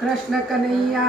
कृष्ण कन्हैया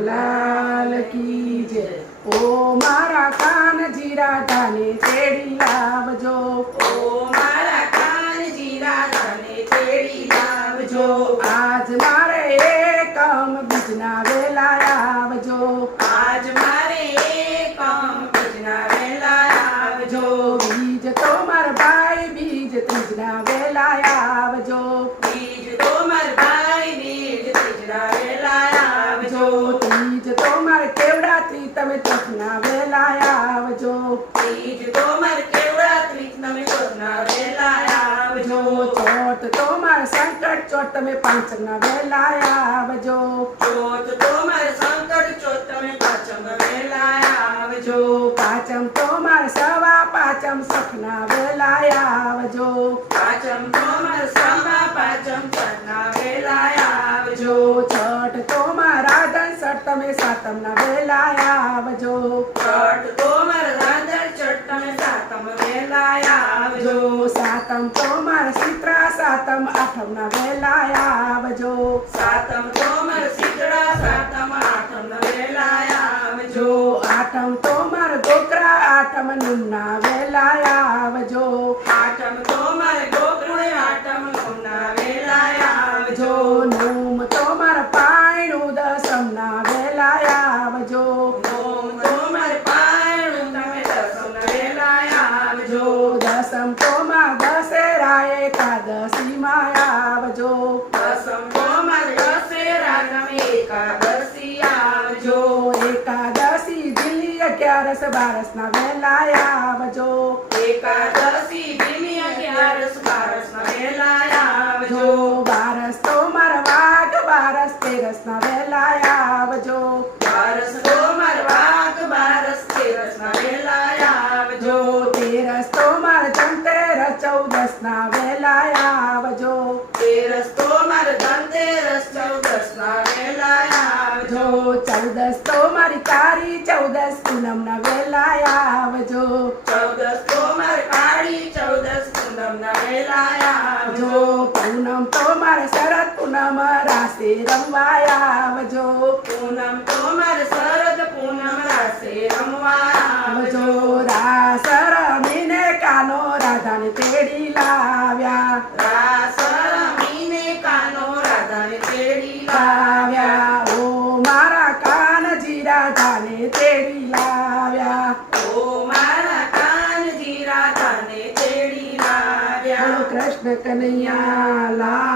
लाल की जय। ओ मारा कानजी राधाने तेड़ी लावजो। ओ मारा कानजी राधाने तेड़ी लावजो। आज मारे एकम बीजना वेला आवजो। आज मारे एकम बीजना वेला आवजो। बीज तो मार भाई बीज तीजना वेला आवजो। बीज तो मार भाई बीज तीजना वेला आवजो। तीज तो मार केवड़ा त्री तमे चखना वेला आवजो। तीज तो मार केवड़ा त्री तमे चखना वेला आवजो। चौथ तो मार संकट चौथ तमे पांचना वेला आवजो। चौथ तो मार संकट चौथ तमे पांचम वेला आवजो। पाचम तो मार सवा पाचम सखना वेला आवजो। पाचम तो मार सवा पाचम सखना वेला आवजो। छठ तो मार राधन सठ तमे सातम ना वेला आवजो। छठ तो मार राधन छठ तमे सातम वेला आवजो। सातम तो मार शीतळा सातम आठम ना वेला आवजो। सातम तो मार शीतळा सातम आठम ना वेला आवजो। आठम तो मार गोकरा आठम नुना वेला आवजो। आठम तो मार गोकुळ आठम नुना वेला आवजो। नोम तो मार पायणू दसम ना वेला आवजो। नोम तो मार पायणू तमे दसम ना वेला आवजो। दसम तो मार दशेरा एकादशी माय आवजो। दसम तो मार दशेरा तमे एकादशी आवजो। एकादशी दिल्ली 11 12 ना वेला आवजो। एकादशी दिल्ली 11 12 ना वेला आवजो। 12 तो मार वाघ 12 13 ना वेला आवजो। 12 तो मार वाघ 12 13 ना वेला आवजो। 13 तो मार धनतेरस 14 ना वेला आवजो। 13 तो मार धनतेरस 14 ना वेला आवजो। 14 तो मारी कारी 14 पूनम ना वेला आवजो। 14 तो मार काળી 14 પૂનમ ના વેલા આવજો। પૂનમ તો મારે શરદ પૂનમ રાસે રમવા આવજો। પૂનમ તો માર શરદ પૂનમ રાસે રમવા આવજો। રાસ રમીને કાનો રાધાને તેડી લાવ્યા। રાસ રમીને કાનો રાધાને તેડી લાવ્યા। ઓ મારા કાનજી રાધાને તેડી લાવ્યા। ઓ મારા કાનજી રાધાને તેડી લાવ્યા। કૃષ્ણ કનૈયા લાલ